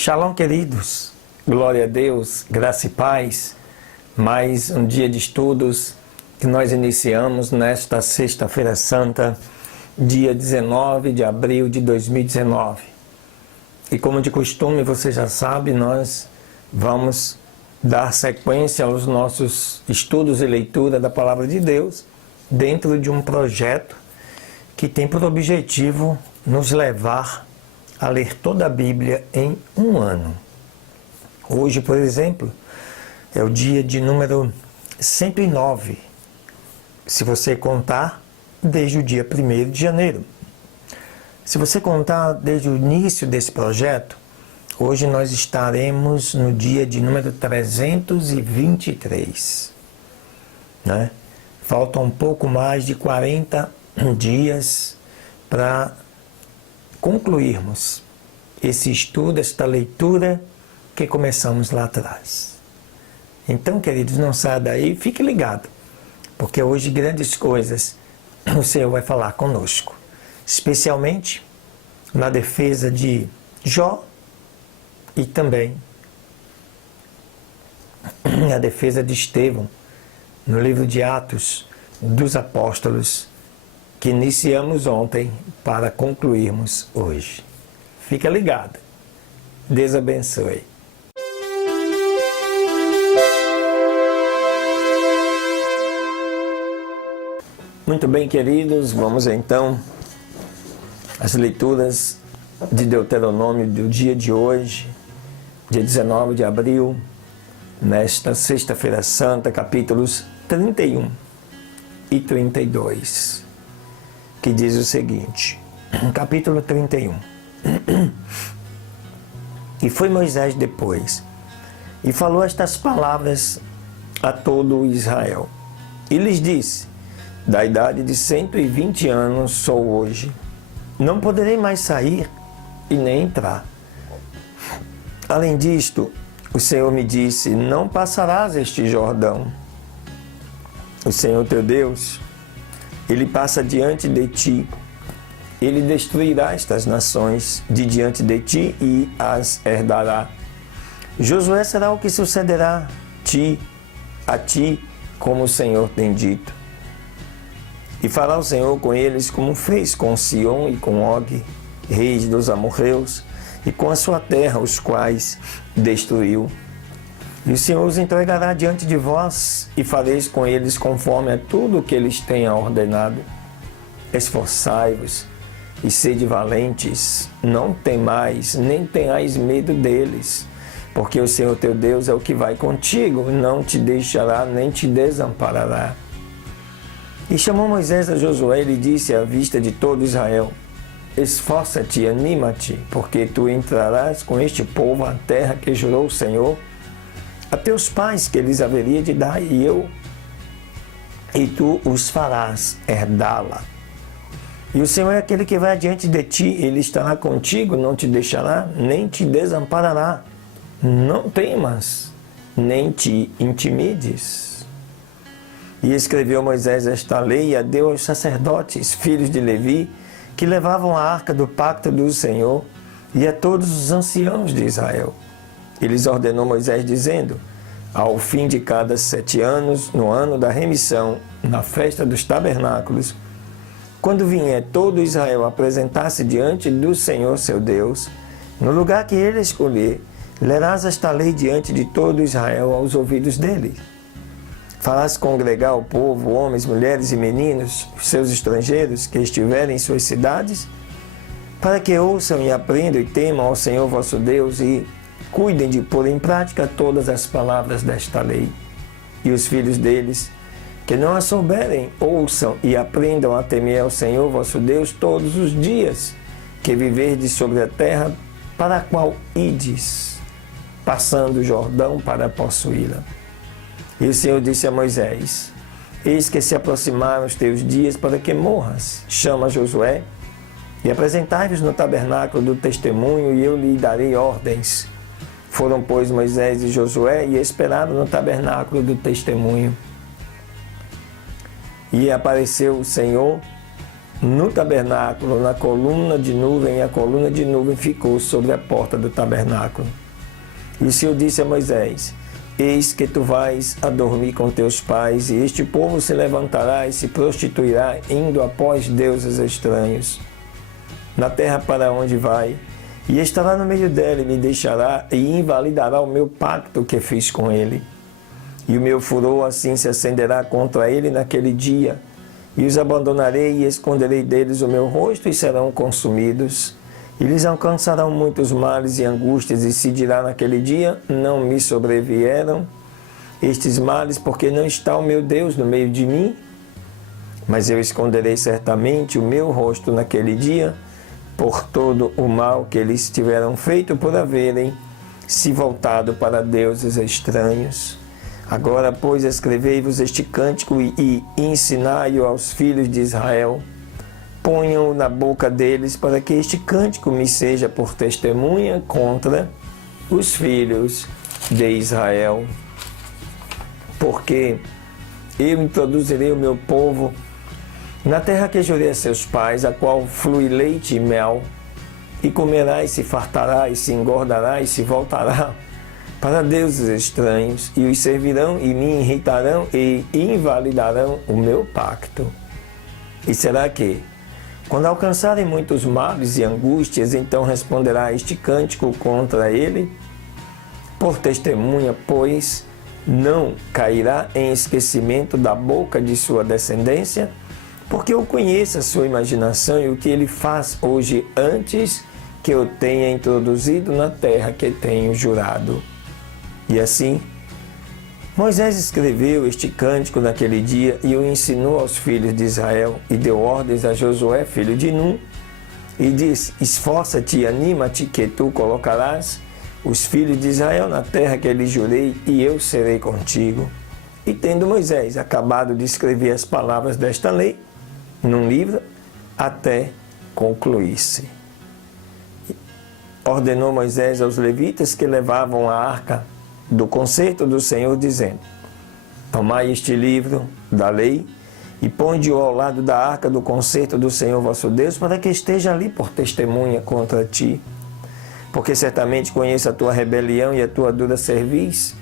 Shalom, queridos. Glória a Deus, graça e paz. Mais um dia de estudos que nós iniciamos nesta Sexta-feira Santa, dia 19 de abril de 2019. E como de costume, você já sabe, nós vamos dar sequência aos nossos estudos e leitura da Palavra de Deus dentro de um projeto que tem por objetivo nos levar a ler toda a Bíblia em um ano. Hoje, por exemplo, é o dia de número 109, se você contar desde o dia 1º de janeiro. Se você contar desde o início desse projeto, hoje nós estaremos no dia de número 323. Né? Faltam um pouco mais de 40 dias para concluirmos esse estudo, esta leitura que começamos lá atrás. Então, queridos, não saia daí, fique ligado, porque hoje grandes coisas o Senhor vai falar conosco, especialmente na defesa de Jó e também na defesa de Estevão, no livro de Atos dos Apóstolos, que iniciamos ontem para concluirmos hoje. Fica ligado. Deus abençoe. Muito bem, queridos, vamos então às leituras de Deuteronômio do dia de hoje, dia 19 de abril, nesta Sexta-feira Santa, capítulos 31 e 32. Que diz o seguinte, capítulo 31. E foi Moisés depois, e falou estas palavras a todo Israel. E lhes disse, da idade de 120 anos sou hoje, não poderei mais sair e nem entrar. Além disto, o Senhor me disse, não passarás este Jordão. O Senhor teu Deus, Ele passa diante de ti, Ele destruirá estas nações de diante de ti e as herdará. Josué será o que sucederá a ti, como o Senhor tem dito. E fará o Senhor com eles como fez com Sion e com Og, reis dos amorreus, e com a sua terra, os quais destruiu. E o Senhor os entregará diante de vós, e fareis com eles conforme a tudo o que eles tenha ordenado. Esforçai-vos, e sede valentes, não temais, nem tenhais medo deles, porque o Senhor teu Deus é o que vai contigo, não te deixará, nem te desamparará. E chamou Moisés a Josué e lhe disse à vista de todo Israel, esforça-te, anima-te, porque tu entrarás com este povo à terra que jurou o Senhor a teus pais que eles haveria de dar, e tu os farás herdá-la. E o Senhor é aquele que vai adiante de ti, Ele estará contigo, não te deixará, nem te desamparará. Não temas, nem te intimides. E escreveu Moisés esta lei e a deu aos sacerdotes, filhos de Levi, que levavam a arca do pacto do Senhor, e a todos os anciãos de Israel. Eles ordenou Moisés dizendo, ao fim de cada 7 anos, no ano da remissão, na festa dos tabernáculos, quando vier todo Israel apresentar-se diante do Senhor seu Deus, no lugar que ele escolher, lerás esta lei diante de todo Israel aos ouvidos dele. Farás congregar o povo, homens, mulheres e meninos, os seus estrangeiros que estiverem em suas cidades, para que ouçam e aprendam e temam ao Senhor vosso Deus e cuidem de pôr em prática todas as palavras desta lei. E os filhos deles, que não a souberem, ouçam e aprendam a temer ao Senhor vosso Deus todos os dias que viverdes sobre a terra para a qual ides, passando o Jordão para possuí-la. E o Senhor disse a Moisés, eis que se aproximaram os teus dias para que morras. Chama Josué e apresentai-vos no tabernáculo do testemunho e eu lhe darei ordens. Foram, pois, Moisés e Josué e esperaram no tabernáculo do testemunho. E apareceu o Senhor no tabernáculo, na coluna de nuvem, e a coluna de nuvem ficou sobre a porta do tabernáculo. E o Senhor disse a Moisés: eis que tu vais a dormir com teus pais, e este povo se levantará e se prostituirá, indo após deuses estranhos, na terra para onde vai, e estará no meio dela, e me deixará, e invalidará o meu pacto que fiz com ele. E o meu furor assim se acenderá contra ele naquele dia, e os abandonarei e esconderei deles o meu rosto, e serão consumidos. E lhes alcançarão muitos males e angústias, e se dirá naquele dia: não me sobrevieram estes males, porque não está o meu Deus no meio de mim? Mas eu esconderei certamente o meu rosto naquele dia, por todo o mal que eles tiveram feito por haverem se voltado para deuses estranhos. Agora, pois, escrevei-vos este cântico e ensinai-o aos filhos de Israel. Ponham-o na boca deles, para que este cântico me seja por testemunha contra os filhos de Israel. Porque eu introduzirei o meu povo na terra que jurei a seus pais, a qual flui leite e mel, e comerá e se fartará, e se engordará e se voltará para deuses estranhos, e os servirão e me irritarão e invalidarão o meu pacto. E será que, quando alcançarem muitos males e angústias, então responderá este cântico contra ele? Por testemunha, pois, não cairá em esquecimento da boca de sua descendência, porque eu conheço a sua imaginação e o que ele faz hoje, antes que eu tenha introduzido na terra que tenho jurado. E assim, Moisés escreveu este cântico naquele dia e o ensinou aos filhos de Israel, e deu ordens a Josué, filho de Num, e disse: esforça-te e anima-te, que tu colocarás os filhos de Israel na terra que lhes jurei, e eu serei contigo. E tendo Moisés acabado de escrever as palavras desta lei num livro, até concluir-se, ordenou Moisés aos levitas que levavam a arca do concerto do Senhor, dizendo: tomai este livro da lei e ponde-o ao lado da arca do concerto do Senhor vosso Deus, para que esteja ali por testemunha contra ti. Porque certamente conheço a tua rebelião e a tua dura cerviz.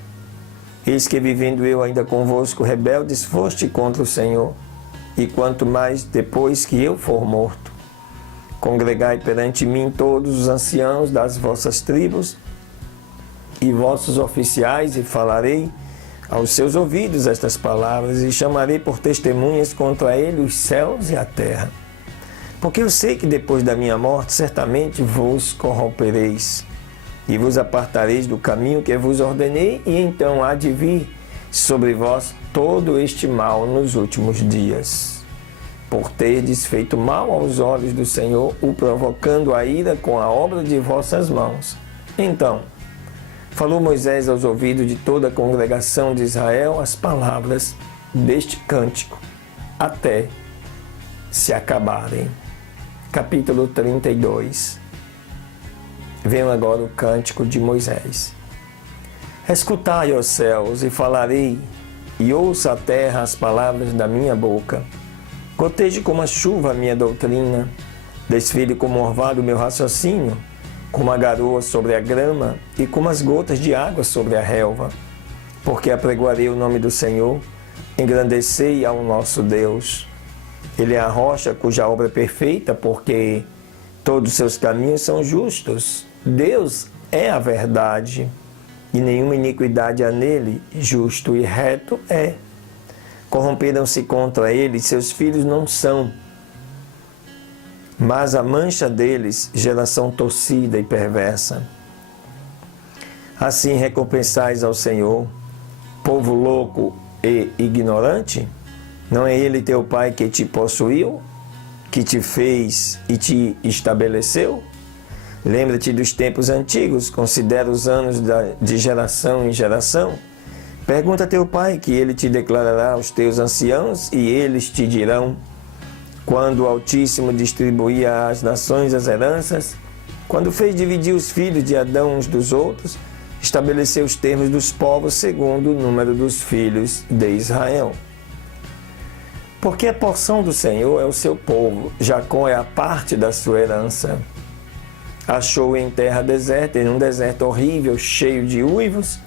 Eis que, vivendo eu ainda convosco, rebeldes foste contra o Senhor, e quanto mais depois que eu for morto. Congregai perante mim todos os anciãos das vossas tribos e vossos oficiais, e falarei aos seus ouvidos estas palavras, e chamarei por testemunhas contra ele os céus e a terra. Porque eu sei que depois da minha morte certamente vos corrompereis, e vos apartareis do caminho que vos ordenei, e então há de vir sobre vós todo este mal nos últimos dias, por terdes feito mal aos olhos do Senhor, o provocando a ira com a obra de vossas mãos. Então falou Moisés aos ouvidos de toda a congregação de Israel as palavras deste cântico, até se acabarem. Capítulo 32. Vem agora o cântico de Moisés. Escutai, ó céus, e falarei, e ouça a terra as palavras da minha boca. Goteje como a chuva a minha doutrina, desfile como orvalho o meu raciocínio, como a garoa sobre a grama e como as gotas de água sobre a relva. Porque apregoarei o nome do Senhor, engrandecei ao nosso Deus. Ele é a rocha cuja obra é perfeita, porque todos os seus caminhos são justos. Deus é a verdade, e nenhuma iniquidade há nele, justo e reto é. Corromperam-se contra ele, seus filhos não são, mas a mancha deles, geração torcida e perversa. Assim recompensais ao Senhor, povo louco e ignorante? Não é ele teu pai que te possuiu, que te fez e te estabeleceu? Lembra-te dos tempos antigos, considera os anos de geração em geração. Pergunta a teu pai, que ele te declarará aos teus anciãos, e eles te dirão: quando o Altíssimo distribuía às nações as heranças, quando fez dividir os filhos de Adão uns dos outros, estabeleceu os termos dos povos segundo o número dos filhos de Israel. Porque a porção do Senhor é o seu povo, Jacó é a parte da sua herança. Achou-o em terra deserta, em um deserto horrível, cheio de uivos,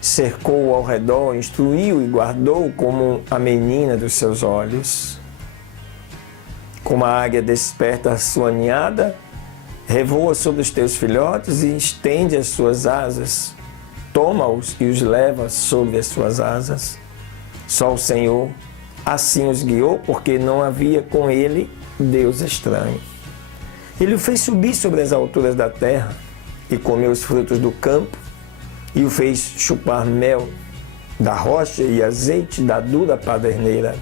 cercou-o ao redor, instruiu e guardou como a menina dos seus olhos. Como a águia desperta a sua ninhada, revoa sobre os teus filhotes e estende as suas asas. Toma-os e os leva sobre as suas asas. Só o Senhor assim os guiou, porque não havia com ele Deus estranho. Ele o fez subir sobre as alturas da terra e comeu os frutos do campo, e o fez chupar mel da rocha e azeite da dura pederneira,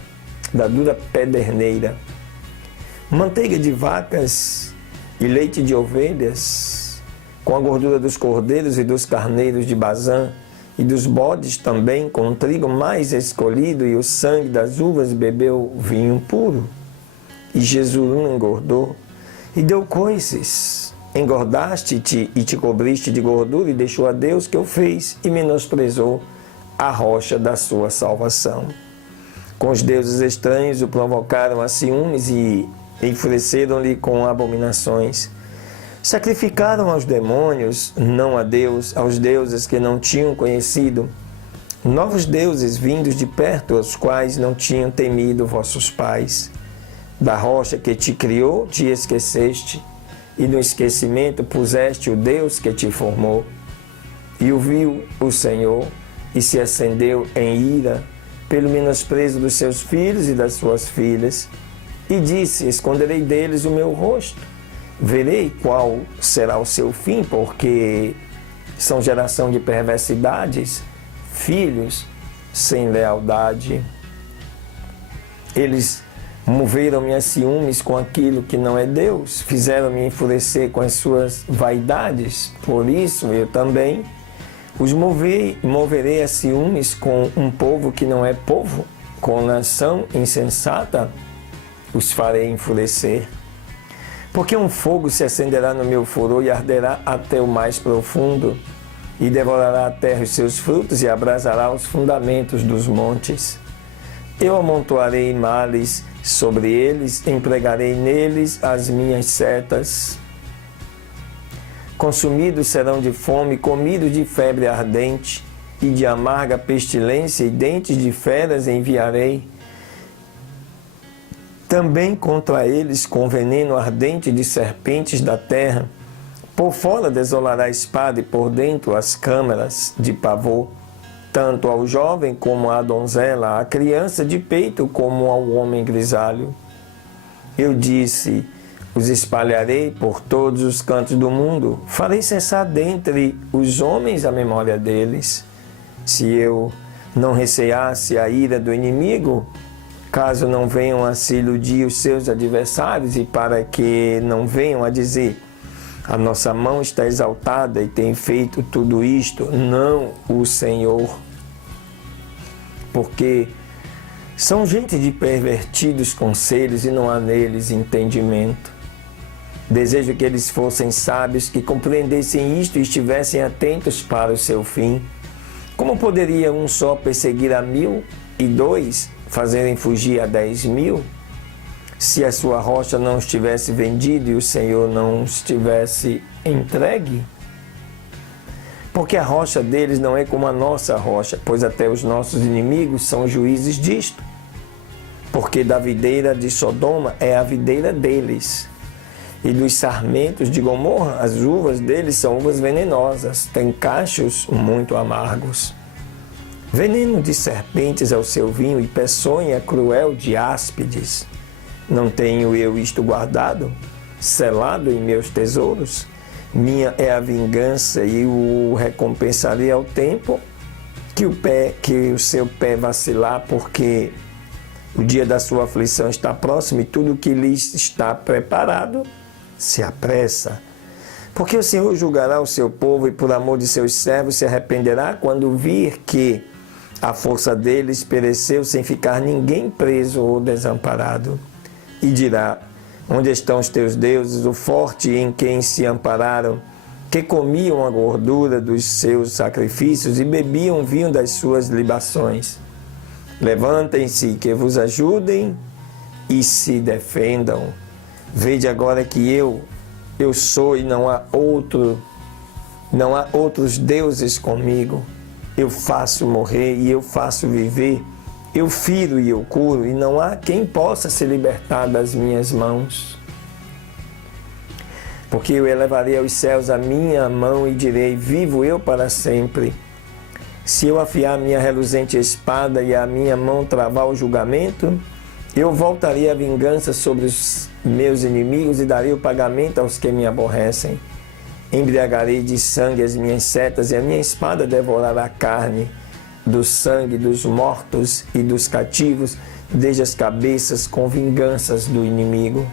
manteiga de vacas e leite de ovelhas, com a gordura dos cordeiros e dos carneiros de Bazã, e dos bodes também, com o trigo mais escolhido e o sangue das uvas, bebeu vinho puro. E Jesulum engordou e deu coices. Engordaste-te e te cobriste de gordura, e deixou a Deus que o fez, e menosprezou a rocha da sua salvação. Com os deuses estranhos o provocaram a ciúmes e enfureceram-lhe com abominações. Sacrificaram aos demônios, não a Deus, aos deuses que não tinham conhecido, novos deuses vindos de perto, aos quais não tinham temido vossos pais. Da rocha que te criou, te esqueceste, e no esquecimento puseste o Deus que te formou. E o viu o Senhor, e se acendeu em ira, pelo menosprezo dos seus filhos e das suas filhas, e disse: esconderei deles o meu rosto. Verei qual será o seu fim, porque são geração de perversidades, filhos sem lealdade. Eles moveram-me a ciúmes com aquilo que não é Deus, fizeram-me enfurecer com as suas vaidades, por isso eu também os moverei a ciúmes com um povo que não é povo, com nação insensata os farei enfurecer. Porque um fogo se acenderá no meu furor e arderá até o mais profundo, e devorará a terra os seus frutos e abrasará os fundamentos dos montes. Eu amontoarei males sobre eles, empregarei neles as minhas setas. Consumidos serão de fome, comidos de febre ardente, e de amarga pestilência, e dentes de feras enviarei. Também contra eles com veneno ardente de serpentes da terra. Por fora desolará a espada e por dentro as câmaras de pavor, tanto ao jovem como à donzela, à criança de peito como ao homem grisalho. Eu disse: os espalharei por todos os cantos do mundo, farei cessar dentre os homens a memória deles. Se eu não receasse a ira do inimigo, caso não venham a se iludir os seus adversários, e para que não venham a dizer: a nossa mão está exaltada e tem feito tudo isto, não o Senhor. Porque são gente de pervertidos conselhos e não há neles entendimento. Desejo que eles fossem sábios, que compreendessem isto e estivessem atentos para o seu fim. Como poderia um só perseguir a 1000 e 2 fazerem fugir a 10.000, se a sua rocha não estivesse vendida e o Senhor não estivesse entregue? Porque a rocha deles não é como a nossa rocha, pois até os nossos inimigos são juízes disto. Porque da videira de Sodoma é a videira deles, e dos sarmentos de Gomorra as uvas deles são uvas venenosas, têm cachos muito amargos. Veneno de serpentes é o seu vinho, e peçonha cruel de áspides. Não tenho eu isto guardado, selado em meus tesouros? Minha é a vingança, e o recompensarei ao tempo que o seu pé vacilar, porque o dia da sua aflição está próximo, e tudo o que lhe está preparado se apressa. Porque o Senhor julgará o seu povo, e por amor de seus servos se arrependerá quando vir que a força deles pereceu, sem ficar ninguém preso ou desamparado. E dirá: onde estão os teus deuses, o forte em quem se ampararam, que comiam a gordura dos seus sacrifícios e bebiam vinho das suas libações? Levantem-se, que vos ajudem e se defendam. Vede agora que eu sou e não há outros deuses comigo. Eu faço morrer e eu faço viver. Eu firo e eu curo, e não há quem possa se libertar das minhas mãos. Porque eu elevarei aos céus a minha mão e direi: vivo eu para sempre. Se eu afiar minha reluzente espada e a minha mão travar o julgamento, eu voltarei a vingança sobre os meus inimigos e darei o pagamento aos que me aborrecem. Embriagarei de sangue as minhas setas e a minha espada devorará a carne do sangue dos mortos e dos cativos, desde as cabeças com vinganças do inimigo.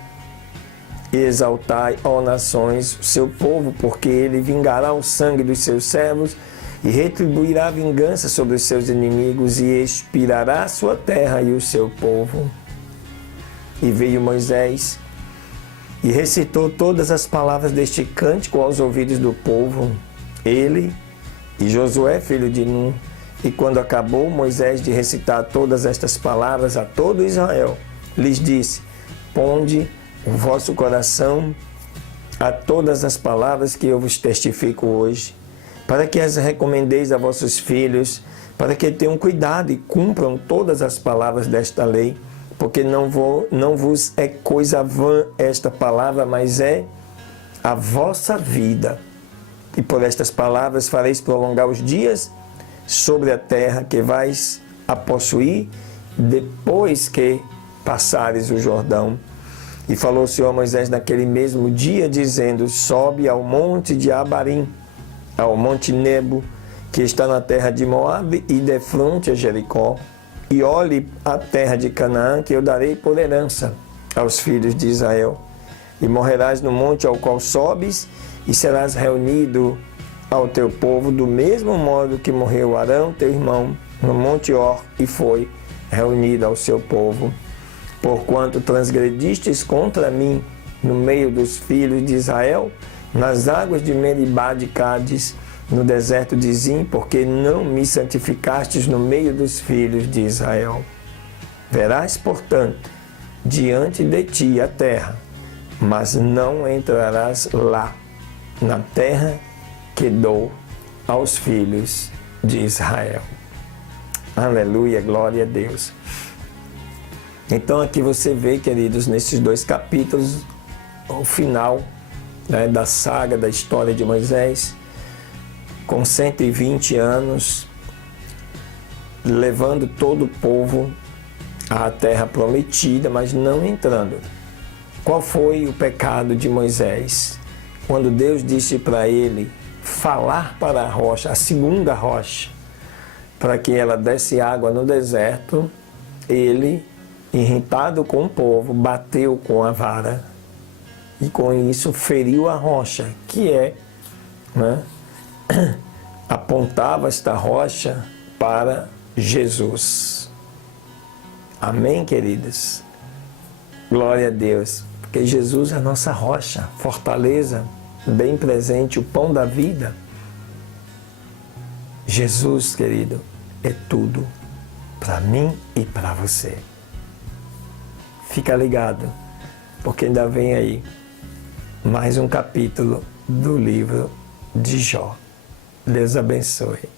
Exaltai, ó nações, o seu povo, porque ele vingará o sangue dos seus servos e retribuirá a vingança sobre os seus inimigos e expirará a sua terra e o seu povo. E veio Moisés e recitou todas as palavras deste cântico aos ouvidos do povo, ele e Josué, filho de Nun. E quando acabou Moisés de recitar todas estas palavras a todo Israel, lhes disse: ponde o vosso coração a todas as palavras que eu vos testifico hoje, para que as recomendeis a vossos filhos, para que tenham cuidado e cumpram todas as palavras desta lei, porque não vos é coisa vã esta palavra, mas é a vossa vida. E por estas palavras fareis prolongar os dias sobre a terra que vais a possuir depois que passares o Jordão. E falou o Senhor a Moisés naquele mesmo dia, dizendo: sobe ao monte de Abarim, ao monte Nebo, que está na terra de Moabe e defronte a Jericó, e olhe a terra de Canaã, que eu darei por herança aos filhos de Israel. E morrerás no monte ao qual sobes, e serás reunido ao teu povo, do mesmo modo que morreu Arão, teu irmão, no monte Hor, e foi reunido ao seu povo. Porquanto transgredistes contra mim no meio dos filhos de Israel, nas águas de Meribá de Cádiz, no deserto de Zim, porque não me santificastes no meio dos filhos de Israel. Verás, portanto, diante de ti a terra, mas não entrarás lá, na terra que dou aos filhos de Israel. Aleluia, glória a Deus. Então aqui você vê, queridos, nesses dois capítulos, o final, né, da saga, da história de Moisés, com 120 anos, levando todo o povo à terra prometida, mas não entrando. Qual foi o pecado de Moisés? Quando Deus disse para ele falar para a rocha, a segunda rocha, para que ela desse água no deserto, ele, irritado com o povo, bateu com a vara e com isso feriu a rocha, que é, né, apontava esta rocha para Jesus. Amém, queridos? Glória a Deus, porque Jesus é a nossa rocha, fortaleza, bem presente, o pão da vida. Jesus, querido, é tudo para mim e para você. Fica ligado, porque ainda vem aí mais um capítulo do livro de Jó. Deus abençoe.